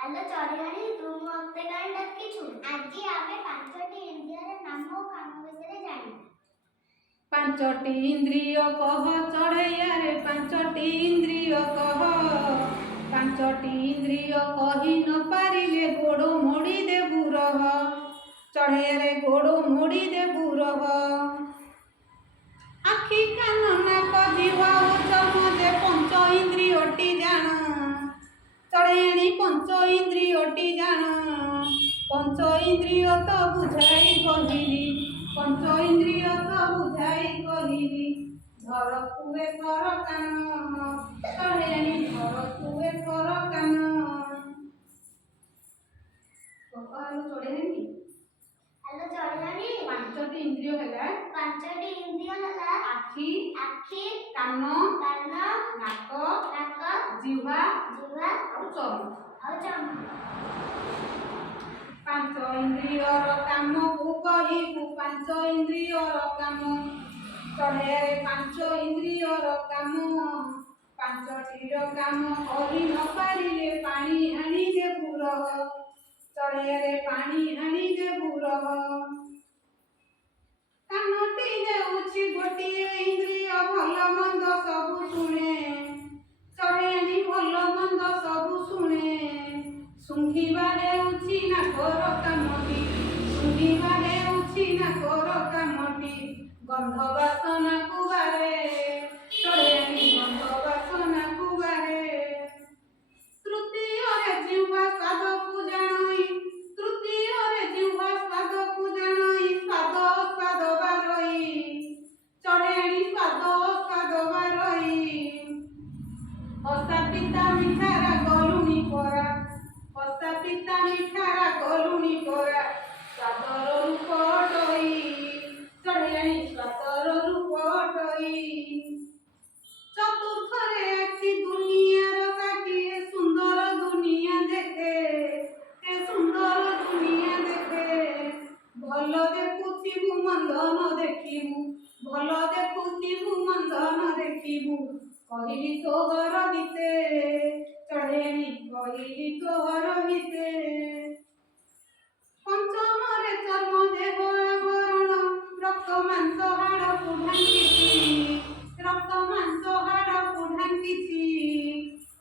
Hello ଚଢିଆଣି, ତୁ ମତେ କାହିଁ ଡାକିଛୁ? ଆଜି ଆମେ 5ଟି ଇନ୍ଦ୍ରିୟର ନାମ ଓ କାମ ବିଷୟରେ ଜାଣିବା। 5ଟି ଇନ୍ଦ୍ରିୟ କହ ଚଢ଼େଇଆରେ, 5ଟି ଇନ୍ଦ୍ରିୟ କହ। 5ଟି ଇନ୍ଦ୍ରିୟ କହି ନ ପାରିଲେ ଗୋଡ଼ ମୋଡ଼ି ଦେବୁ ରହ। ଚଢ଼େଇଆରେ ଗୋଡ଼ ମୋଡ଼ି ଦେବୁ ରହ। ଆଖି କାନ ନାକ ଜିହ୍ବା ଓ ଚର୍ମ ଯେ 5 ଇନ୍ଦ୍ରିୟଟି ଜାଣ। ଚଢ଼େଇଆଣି 5 ଇନ୍ଦ୍ରିୟଟି ଜାଣ। 5 ଇନ୍ଦ୍ରିୟ ତ ବୁଝାଇ କହିଲି, 5 ଇନ୍ଦ୍ରିୟ ତ ବୁଝାଇ କହିଲି। ଧର କୁଏ କର କାନ, ଚଢ଼େଇଆଣି ଧର କୁଏ କର କାନ। ଚଢ଼େଇଆଣି ହ୍ୟାଲୋ ଚଢିଆଣି, 5ଟି ଇନ୍ଦ୍ରିୟ ହେଲା 5ଟି ଇନ୍ଦ୍ରିୟ ହେଲା ଆଖି, କାନ, ନାକ, ଜିହ୍ବା ଆଉ ଚର୍ମ। ଆଉ ଚର୍ମ। 5 ଇନ୍ଦ୍ରିୟର କାମକୁ କହିବୁ, 5 ଇନ୍ଦ୍ରିୟର କାମ। ଚଢ଼େଇଆରେ 5 ଇନ୍ଦ୍ରିୟର କାମ। 5ଟିର କାମ କରି ନ ପାରିଲେ ପାଣି ଆଣି ଦେବୁ ରହ। ଚଢ଼େଇଆରେ ପାଣି ଆଣି ଦେବୁ ରହ। କାନଟି ହେଉଛି ଗୋଟିଏ ଇନ୍ଦ୍ରିୟ, ଭଲ ମନ୍ଦ ସବୁ ଶୁଣେ। ଚଢ଼େଇଆଣି ଭଲ ମନ୍ଦ ସବୁ ଶୁଣେ। ଶୁଙ୍ଘିବା ହେଉଛି ନାକର କାମଟି, ଶୁଙ୍ଘିବା ହେଉଛି ନାକର କାମଟି। ଗନ୍ଧ ବାସନାକୁ ବାରେ, ଚଢ଼େଇଆଣି ଗନ୍ଧ ବାସନାକୁ ବାରେ। ତୃତୀୟରେ ଜିହ୍ବା ସ୍ୱାଦକୁ ଜାଣଇ, ତୃତୀୟରେ ଜିହ୍ବା ସ୍ୱାଦକୁ ଜାଣଇ। ସ୍ୱାଦ ବାରଇ, ଚଢ଼େଇଆଣି ସ୍ୱାଦ ବାରଇ। ହସା ପିତା ମିଠା ରାଗ ଲୁଣି ପରା, ହସା ପିତା ମିଠା ରାଗ ଲୁଣି ପରା। ସ୍ୱାଦର ରୂପ ଅଟଇ, ଚଢ଼େଇଆଣି ସ୍ୱାଦର ରୂପ ଅଟଇ। ଚତୁର୍ଥରେ ଆଖି ଦୁନିଆର ସାକ୍ଷୀ, ଏ ସୁନ୍ଦର ଦୁନିଆ ଦେଖେ, ଏ ସୁନ୍ଦର ଦୁନିଆ ଦେଖେ। ଭଲ ଦେଖୁଥିବୁ ମନ୍ଦ ନ ଦେଖିବୁ, ଭଲ ଦେଖୁଥିବୁ ମନ୍ଦ ନ ଦେଖିବୁ। କହିଲି ତୋହର ହିତେ, ଚଢ଼େଇଆଣି କହିଲି ତୋହର ହିତେ। ପଞ୍ଚମରେ ଚର୍ମ ଦେହ ଆବରଣ, ରକ୍ତ ମାଂସ ହାଡ଼କୁ ଢାଙ୍କିଛି, ରକ୍ତ ମାଂସ ହାଡ଼କୁ ଢାଙ୍କିଛି।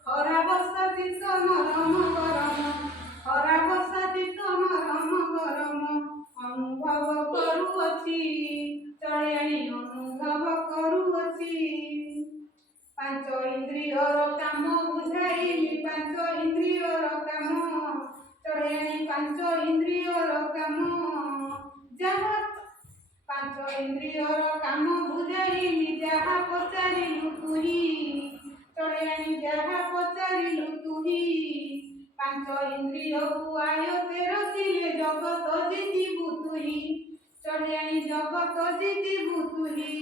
ଖରା ବର୍ଷା ଶୀତ ନରମ ଗରମ, ଖରା ବର୍ଷା ଶୀତ ନରମ ଗରମ। ଅନୁଭବ କରୁଅଛି, ଚଢ଼େଇଆଣି ଅନୁଭବ କରୁଅଛି। 5 ଇନ୍ଦ୍ରିୟର କାମ ବୁଝାଇଲି, 5 ଇନ୍ଦ୍ରିୟର କାମ। ଚଢ଼େଇଆଣି 5 ଇନ୍ଦ୍ରିୟର କାମ। ଯାହା 5 ଇନ୍ଦ୍ରିୟର କାମ ବୁଝାଇଲି, ଯାହା ପଚାରିଲୁ ତୁହି। ଚଢ଼େଇଆଣି ଯାହା ପଚାରିଲୁ ତୁହି। 5 ଇନ୍ଦ୍ରିୟକୁ ଆୟତ୍ତେ ରଖିଲେ ଜଗତ ଜିତିବୁ ତୁହି। ଚଢ଼େଇଆଣି ଜଗତ ଜିତିବୁ ତୁହି।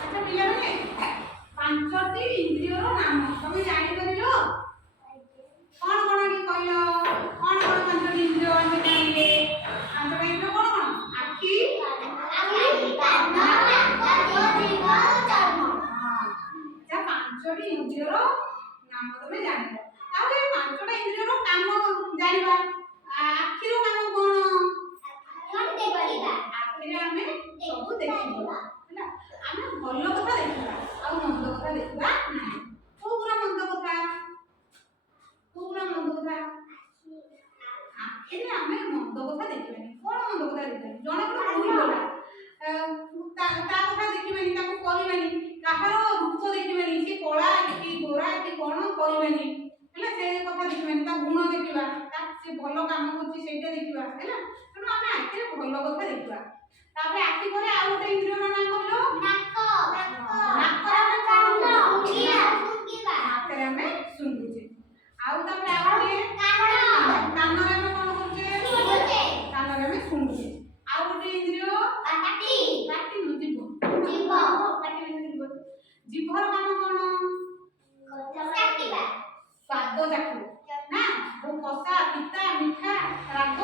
ଆଚ୍ଛା ପିଲାମାନେ, 5ଟି ଇନ୍ଦ୍ରିୟର ନାମ ତମେ ଜାଣିପାରିଲ? କଣ କଣ ଟିକେ କହିଲ? କଣ 5ଟି ଇନ୍ଦ୍ରିୟ ଆମେ ଜାଣିଲେ? 5ଟା ଇନ୍ଦ୍ରିୟ କଣ କଣ? ଆଖି, କାନ, ନାକ, ଜିହ୍ବା ଆଉ ଚର୍ମ। ଯା 5ଟି ଇନ୍ଦ୍ରିୟର ନାମ ତମେ ଜାଣିଲ। ତାପରେ 5ଟା ଇନ୍ଦ୍ରିୟର କାମ ଜାଣିବା। ଆଖିର କାମ କଣ? ଆଖିରେ ଆମେ ସବୁ ଦେଖିବା ହେଲା। ଆମେ ଭଲ କଥା ଦେଖିବା, ଆଉ ମନ୍ଦ କଥା ଦେଖିବା ନାହିଁ। କୋଉଗୁରା ମନ୍ଦ କଥା, କୋଉଗୁରା ମନ୍ଦ କଥା? ଆଖିରେ ଆମେ ମନ୍ଦ କଥା ଦେଖିବାନି। କଣ ମନ୍ଦ କଥା ଦେଖିବାନି? ଜଣେ ଗୋଟେ ଭୁଲ କଲା, ତା କଥା ଦେଖିବାନି, ତାକୁ କହିବାନି। କାହାର ରୂପ ଦେଖିବାନି, ସେ କଳା କି ଗୋରା କି କଣ କହିବାନି ହେଲା। ସେ କଥା ଦେଖିବାନି, ତା ଗୁଣ ଦେଖିବା, ସେ ଭଲ କାମ କରୁଛି ସେଇଟା ଦେଖିବା ହେଲା। ତେଣୁ ଆମେ ଆଖିରେ ଭଲ କଥା ଦେଖିବା। ତାପରେ ଆଖି ପରେ ଆଉ ଗୋଟେ ଇନ୍ଦ୍ରିୟର ନାଁ କହିଲ? ନାକରେ ଆମେ ଶୁଙ୍ଘୁଛେ। ଆଉ ତାପରେ ଆଉ ଗୋଟେ କାନରେ ଆମେ କଣ କରୁଛେ? କାନରେ ଆମେ ଶୁଣୁଛେ। ଆଉ ଗୋଟେ ଇନ୍ଦ୍ରିୟ ପାଟି ନୁହଁ, ଜିଭର କାମ କଣ? ସ୍ୱାଦ ଚାଖିବ ନା। କଷା, ପିତା, ମିଠା, ରାଗ,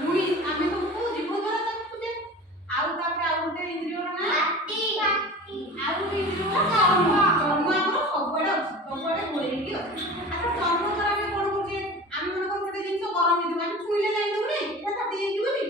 ଲୁଣି ଆମେ ସବୁ ଜିଭ ଦ୍ୱାରା ଚାଖୁଛେ। ଆଉ ତାପରେ ଆଉ ଗୋଟେ ଇନ୍ଦ୍ରିୟର ନାଁ ଆଉ ଗୋଟେ ଇନ୍ଦ୍ରିୟ ଚର୍ମ। ଚର୍ମ ଆମର ସବୁଆଡେ ଅଛି, ସବୁଆଡେ ଘୋଳେଇକି ଅଛି। ଆଚ୍ଛା ଚର୍ମ ଦ୍ୱାରା ଆମେ କ'ଣ କରୁଛେ ଆମେ ମନେକର ଗୋଟେ ଜିନିଷ ଗରମ ହେଇଯିବ ଆମେ ଛୁଇଁଲେ ଜାଣିଦେବୁ ନାଇଁ ଏଇଟା ତାତି ହେଇଯିବନି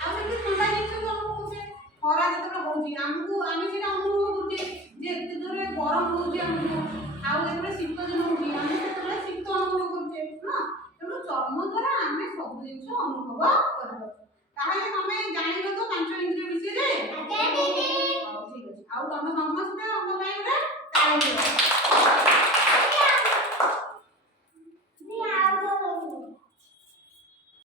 ଆଉ ସେମିତି ଥଣ୍ଡା ଜିନିଷକୁ ଆମେ କହୁଛେ ଖରା ଯେତେବେଳେ ହେଉଛି ଆମକୁ ଆମେ ସେଇଟା ଅନୁଭବ କରୁଛେ ଯେ ଏତେ ଜୋରରେ ଗରମ ହେଉଛି ଆମକୁ ଆଉ ଯେତେବେଳେ ଶୀତ ଦିନ ହେଉଛି ଆମେ ସେତେବେଳେ ଶୀତ ଅନୁଭବ କରୁଛେ ହଁ ତେଣୁ ଚର୍ମ ଦ୍ୱାରା ଆମେ ସବୁ ଜିନିଷ ଅନୁଭବ କରିପାରୁଛୁ ତାହେଲେ ତମେ ଜାଣିଲ ତ ପାଞ୍ଚ ଇନ୍ଦ୍ରିୟ ବିଷୟରେ ଆଜ୍ଞା ଦିଦି ହଉ ଠିକ ଅଛି ଆଉ ତମେ ସମସ୍ତେ ଆମ ପାଇଁ ଗୋଟେ ତାଳି ଦିଅ